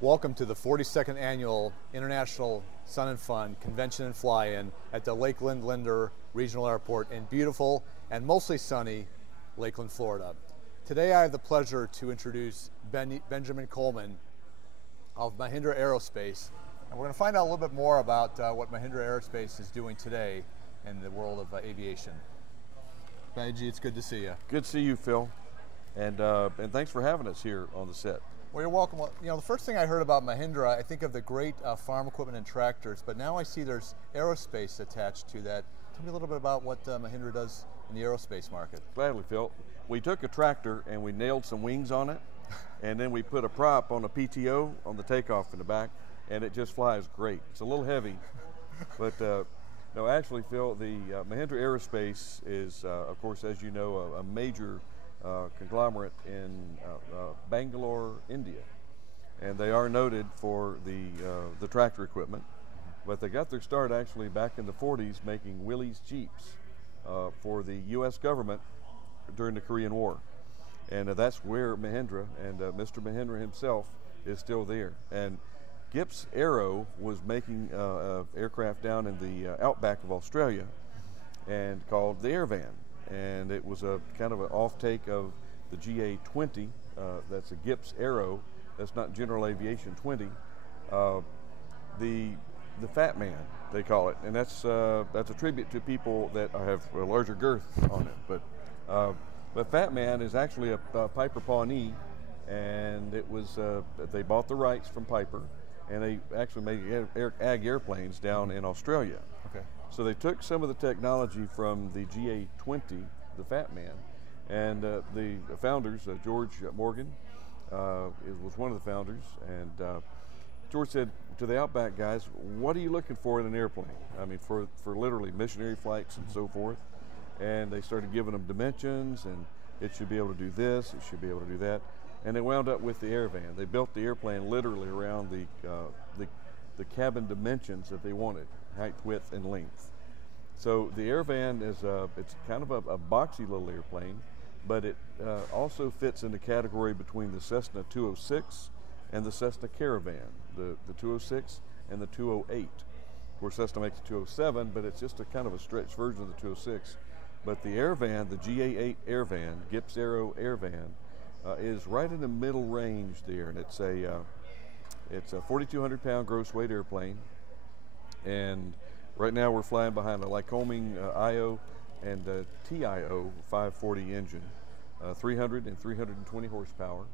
Welcome to the 42nd Annual International Sun and Fun Convention and Fly-In at the Lakeland Linder Regional Airport in beautiful and mostly sunny Lakeland, Florida. Today I have the pleasure to introduce Benjamin Coleman of Mahindra Aerospace, and we're going to find out a little bit more about what Mahindra Aerospace is doing today in the world of aviation. Benji, it's good to see you. Good to see you, Phil, and thanks for having us here on the set. Well, you're welcome. Well, you know, the first thing I heard about Mahindra, I think of the great farm equipment and tractors, but now I see there's aerospace attached to that. Tell me a little bit about what Mahindra does in the aerospace market. Gladly, Phil. We took a tractor and we nailed some wings on it, and then we put a prop on a PTO on the takeoff in the back, and it just flies great. It's a little heavy, but no, actually, Phil, the Mahindra Aerospace is, of course, as you know, a major conglomerate in Bangalore, India, and they are noted for the tractor equipment. But they got their start actually back in the 40s making Willys Jeeps for the U.S. government during the Korean War, and that's where Mahindra and Mr. Mahindra himself is still there. And Gips Aero was making aircraft down in the outback of Australia, and called the Airvan. And it was a kind of an off-take of the GA-20. That's a Gips Aero. That's not General Aviation 20. The Fat Man, they call it, and that's a tribute to people that have a larger girth on it. But Fat Man is actually a Piper Pawnee, and it was they bought the rights from Piper, and they actually made ag airplanes down in Australia. Okay. So they took some of the technology from the GA-20, the Fat Man, and the founders, George Morgan was one of the founders, and George said to the Outback guys, what are you looking for in an airplane? I mean, for literally missionary flights and so forth. And they started giving them dimensions, and it should be able to do this, it should be able to do that. And they wound up with the Airvan. They built the airplane literally around the cabin dimensions that they wanted, height, width, and length. So the Airvan is it's kind of a boxy little airplane, but it also fits in the category between the Cessna 206 and the Cessna Caravan, the 206 and the 208. Of course, Cessna makes the 207, but it's just a kind of a stretched version of the 206. But the Airvan, the GA8 Airvan, Gips Aero Airvan, is right in the middle range there, and it's a 4,200-pound gross weight airplane. And right now we're flying behind a Lycoming IO and TIO 540 engine, 300 and 320 horsepower.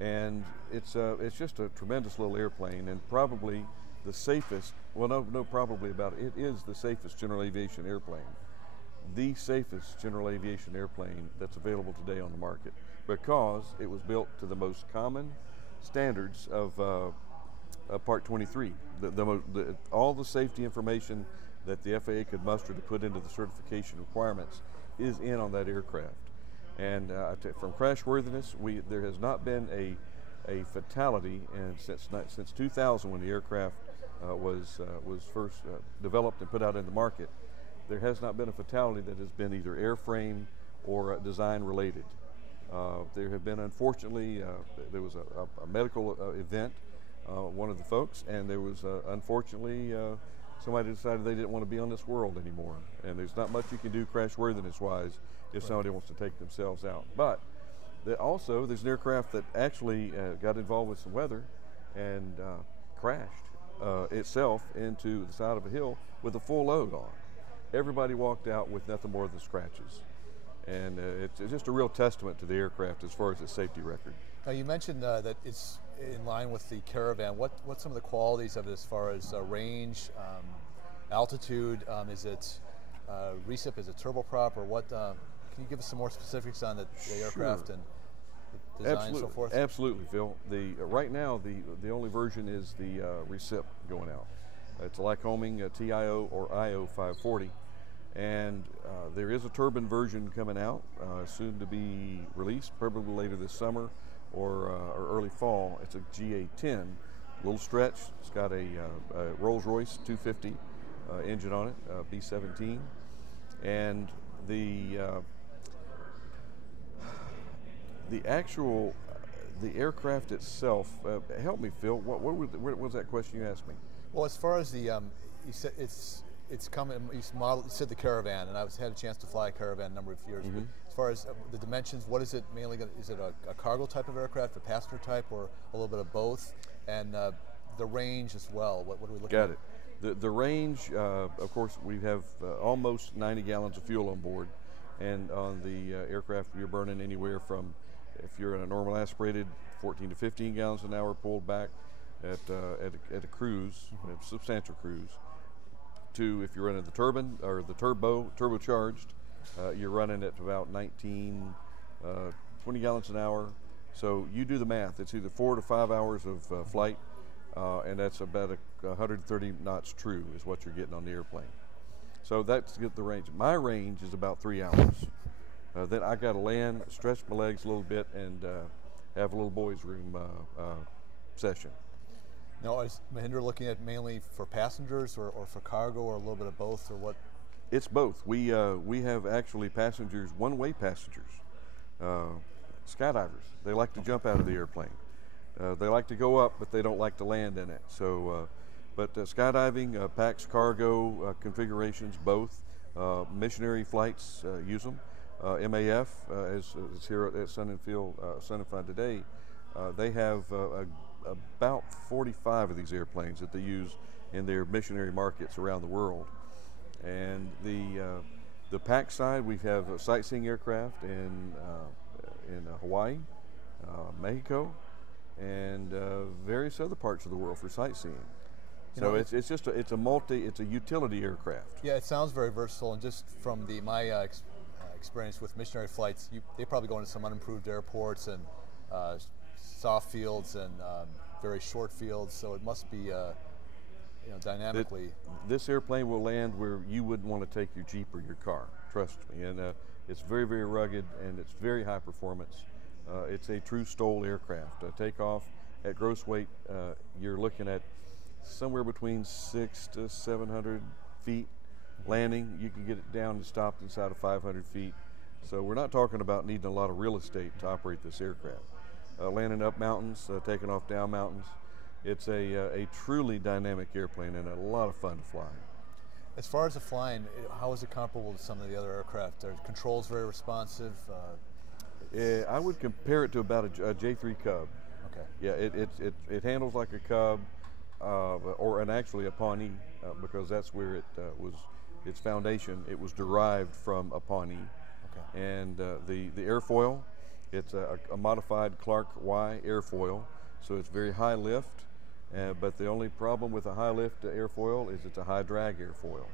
And it's just a tremendous little airplane, and probably the safest, well, no probably about it, it is the safest general aviation airplane. The safest general aviation airplane that's available today on the market, because it was built to the most common standards of Part 23. All the safety information that the FAA could muster to put into the certification requirements is in on that aircraft. And from crashworthiness, there has not been a fatality, and since 2000, when the aircraft was first developed and put out in the market, there has not been a fatality that has been either airframe or design related. There have been, unfortunately, there was a medical event, one of the folks, and there was unfortunately somebody decided they didn't want to be on this world anymore. And there's not much you can do crashworthiness wise if somebody wants to take themselves out. But also there's an aircraft that actually got involved with some weather and crashed itself into the side of a hill with a full load on. Everybody walked out with nothing more than scratches. And it's just a real testament to the aircraft as far as its safety record. Now you mentioned that it's in line with the Caravan. What's some of the qualities of it as far as range, altitude? Is it recip? Is it turboprop, or what? Can you give us some more specifics on the aircraft and design and so forth? Absolutely, Phil. Right now, the only version is the recip going out. It's a Lycoming TIO or IO 540. And there is a turbine version coming out, soon to be released, probably later this summer or early fall. It's a GA10, a little stretch. It's got a Rolls-Royce 250 engine on it, B17, and the aircraft itself. Help me, Phil. What was that question you asked me? Well, as far as the you said it's coming. You said the Caravan, and I've had a chance to fly a Caravan a number of years. Mm-hmm. As far as the dimensions, what is it mainly? Is it a cargo type of aircraft, a passenger type, or a little bit of both? And the range as well. What are we looking at? Got it. The range, of course, we have almost 90 gallons of fuel on board, and on the aircraft you're burning anywhere from, if you're in a normal aspirated, 14 to 15 gallons an hour pulled back at a cruise, a substantial cruise, to if you're running the turbine or the turbocharged, you're running at about 19, 20 gallons an hour. So you do the math. It's either 4 to 5 hours of flight, and that's about 130 knots true is what you're getting on the airplane. So that's get the range. My range is about 3 hours. Then I got to land, stretch my legs a little bit, and have a little boys' room session. Now, is Mahindra looking at mainly for passengers or for cargo, or a little bit of both, or what? It's both. We have actually passengers, one-way passengers, skydivers. They like to jump out of the airplane. They like to go up, but they don't like to land in it. So, but skydiving, PAX cargo configurations, both. Missionary flights use them. MAF, as here at Sun and Fun today, they have about 45 of these airplanes that they use in their missionary markets around the world. And the PAX side, we have sightseeing aircraft in Hawaii, Mexico, and various other parts of the world for sightseeing. So it's a utility aircraft. Yeah, it sounds very versatile, and just from my experience with missionary flights, they probably go into some unimproved airports and soft fields and very short fields, so it must be dynamically. This airplane will land where you wouldn't want to take your Jeep or your car, trust me, and it's very, very rugged, and it's very high performance. It's a true STOL aircraft. Takeoff at gross weight, you're looking at somewhere between 600 to 700 feet. Landing, you can get it down and stopped inside of 500 feet. So we're not talking about needing a lot of real estate to operate this aircraft. Landing up mountains, taking off down mountains. It's a truly dynamic airplane and a lot of fun to fly. As far as the flying, how is it comparable to some of the other aircraft? Are controls very responsive? I would compare it to about a J3 Cub. Okay. Yeah, it handles like a Cub, actually a Pawnee, because that's where it was. Its foundation, it was derived from a Pawnee. Okay. And the airfoil, it's a modified Clark Y airfoil, so it's very high lift, but the only problem with a high lift airfoil is it's a high drag airfoil.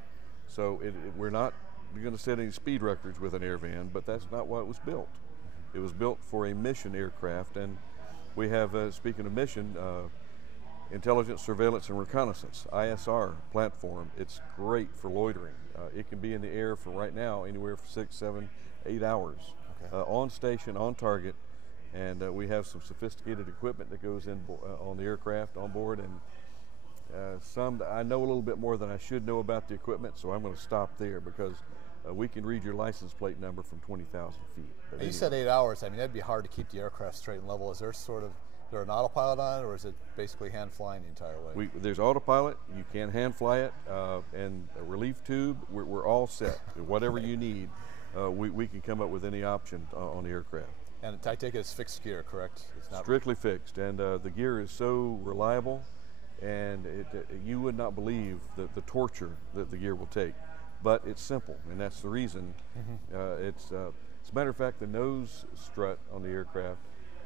So we're not going to set any speed records with an Airvan, but that's not why it was built. It was built for a mission aircraft, and we have, speaking of mission, intelligence, surveillance, and reconnaissance, ISR platform. It's great for loitering. It can be in the air for right now anywhere from 6, 7, 8 hours. Okay. On station, on target, and we have some sophisticated equipment that goes in on the aircraft on board, and I know a little bit more than I should know about the equipment, so I'm going to stop there because we can read your license plate number from 20,000 feet. But you said 8 hours. I mean, that'd be hard to keep the aircraft straight and level. Is there an autopilot on it, or is it basically hand flying the entire way? There's autopilot. You can hand fly it, and a relief tube. We're all set. Whatever you need, we can come up with any option on the aircraft. And I take it it's fixed gear, correct? It's not strictly fixed, and the gear is so reliable, and you would not believe the torture that the gear will take. But it's simple, and that's the reason. Mm-hmm. As a matter of fact, the nose strut on the aircraft,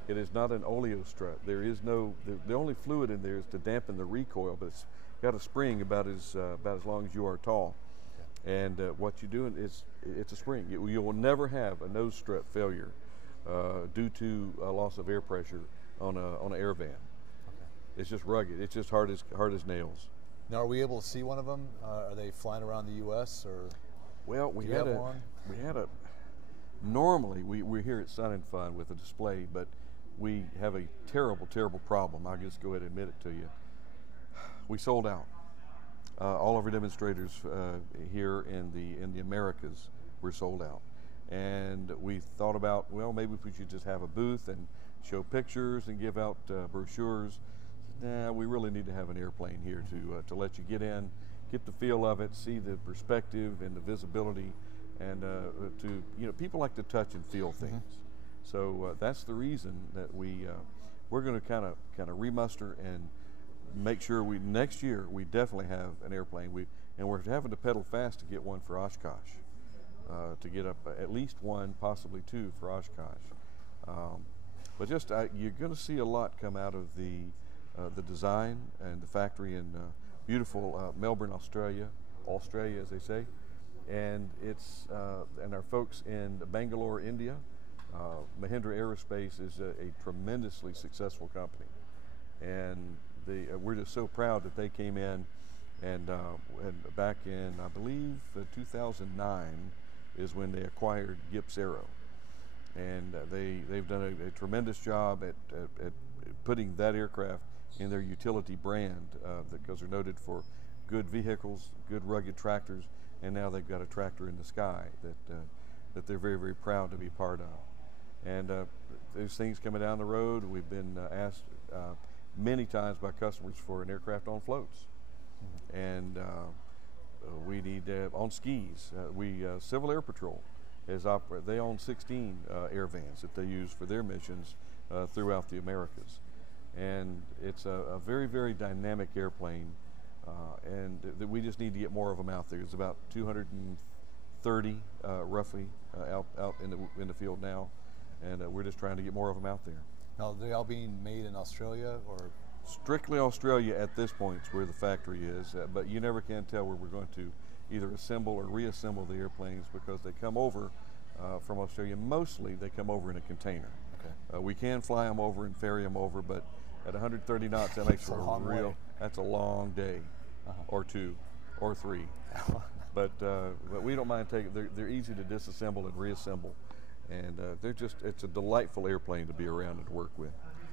it is not an oleo strut. There is no, the only fluid in there is to dampen the recoil, but it's got a spring about as long as you are tall. Okay. And what you do is it's a spring. You will never have a nose strut failure due to a loss of air pressure on an air van. Okay. It's just rugged. It's just hard as nails. Now, are we able to see one of them? Are they flying around the U.S. or? Well, we had a. Normally, we're here at Sun and Fun with a display, but we have a terrible, terrible problem. I'll just go ahead and admit it to you. We sold out. All of our demonstrators here in the Americas were sold out, and we thought about, well, maybe we should just have a booth and show pictures and give out brochures. Nah, we really need to have an airplane here to let you get in, get the feel of it, see the perspective and the visibility, and people like to touch and feel things. So that's the reason that we're going to kind of remuster and make sure next year we definitely have an airplane. And we're having to pedal fast to get one for Oshkosh, to get up at least one, possibly two for Oshkosh. But just you're going to see a lot come out of the design and the factory in beautiful Melbourne, Australia as they say, and and our folks in Bangalore, India. Mahindra Aerospace is a tremendously successful company, and we're just so proud that they came in, and back in, I believe, 2009 is when they acquired Gips Aero, and they've done a tremendous job at putting that aircraft in their utility brand, because they're noted for good vehicles, good rugged tractors, and now they've got a tractor in the sky that they're very, very proud to be part of. And there's things coming down the road. We've been asked many times by customers for an aircraft on floats, and we need on skis. Civil Air Patrol they own 16 air vans that they use for their missions throughout the Americas, and it's a very, very dynamic airplane, and we just need to get more of them out there. There's about 230 roughly out in the field now, and we're just trying to get more of them out there. Now, are they all being made in Australia, or? Strictly Australia at this point is where the factory is, but you never can tell where we're going to either assemble or reassemble the airplanes, because they come over from Australia. Mostly they come over in a container. Okay. We can fly them over and ferry them over, but at 130 knots, that makes that's a long day, or two, or three. But we don't mind taking. They're easy to disassemble and reassemble, and it's a delightful airplane to be around and to work with.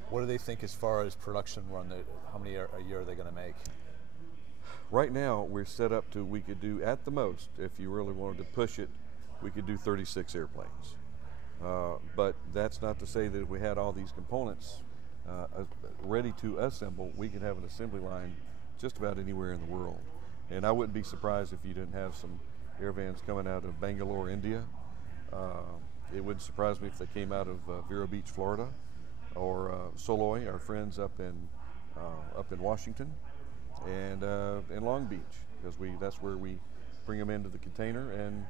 What do they think as far as production run? How many a year are they going to make? Right now, we're set up to, we could do at the most, if you really wanted to push it, we could do 36 airplanes. But that's not to say that if we had all these components ready to assemble, we could have an assembly line just about anywhere in the world. And I wouldn't be surprised if you didn't have some air vans coming out of Bangalore, India. It wouldn't surprise me if they came out of Vero Beach, Florida, or Soloy, our friends up in Washington, and in Long Beach, because that's where we bring them into the container. And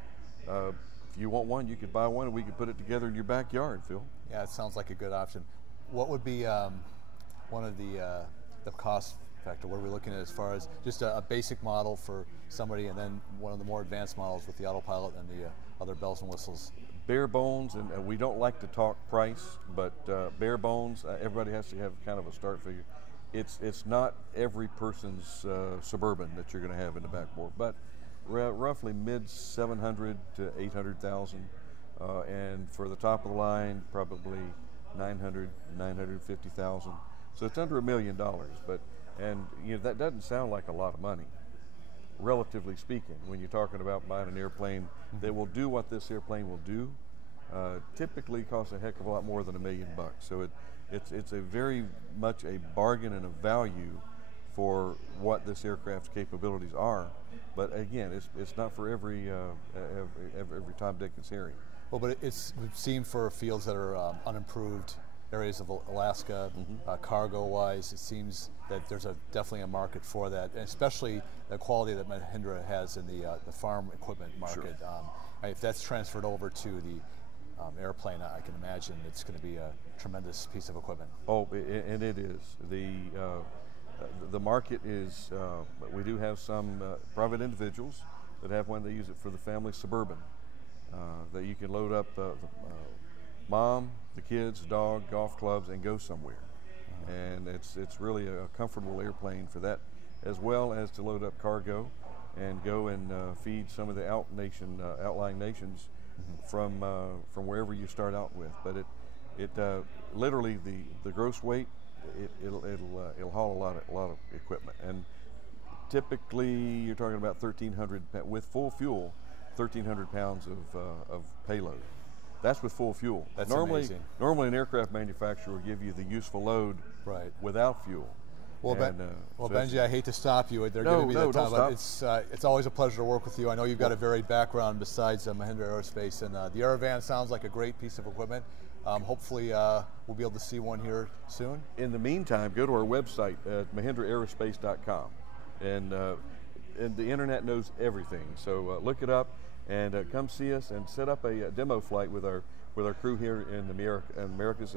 if you want one, you could buy one, and we could put it together in your backyard, Phil. Yeah, it sounds like a good option. What would be one of the cost factor? What are we looking at as far as just a basic model for somebody, and then one of the more advanced models with the autopilot and the other bells and whistles? Bare bones, and we don't like to talk price, but bare bones, everybody has to have kind of a start figure. It's not every person's Suburban that you're going to have in the backboard, but roughly mid 700 to 800,000, and for the top of the line, probably 900, 950,000. So it's under $1 million, but that doesn't sound like a lot of money, relatively speaking, when you're talking about buying an airplane that will do what this airplane will do. Typically costs a heck of a lot more than $1 million. So it's a very much a bargain and a value for what this aircraft's capabilities are. But again, it's not for every Tom, Dick, and Harry. Well, but it would seem for fields that are unimproved, areas of Alaska, cargo-wise, it seems that there's definitely a market for that, and especially the quality that Mahindra has in the farm equipment market. Sure. If that's transferred over to the airplane, I can imagine it's going to be a tremendous piece of equipment. Oh, and it is. The market is, we do have some private individuals that have one. They use it for the family Suburban, that you can load up mom, the kids, dog, golf clubs, and go somewhere. And it's really a comfortable airplane for that, as well as to load up cargo and go and feed some of the outlying nations from wherever you start out with. But it literally the gross weight, it'll haul a lot of equipment. And typically you're talking about 1,300 with full fuel, 1,300 pounds of payload. That's with full fuel. That's amazing. Normally an aircraft manufacturer will give you the useful load without fuel. Well, so Benji, I hate to stop you. They're giving me the time, but it's always a pleasure to work with you. I know you've got a varied background besides Mahindra Aerospace, and the Airvan sounds like a great piece of equipment. Hopefully, we'll be able to see one here soon. In the meantime, go to our website at mahindraaerospace.com, and the internet knows everything. So look it up and come see us and set up a demo flight with our crew here in the Americas.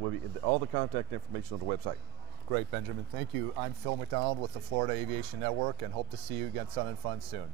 Will be all the contact information on the website. Great, Benjamin. Thank you. I'm Phil McDonald with the Florida Aviation Network, and hope to see you again Sun and Fun soon.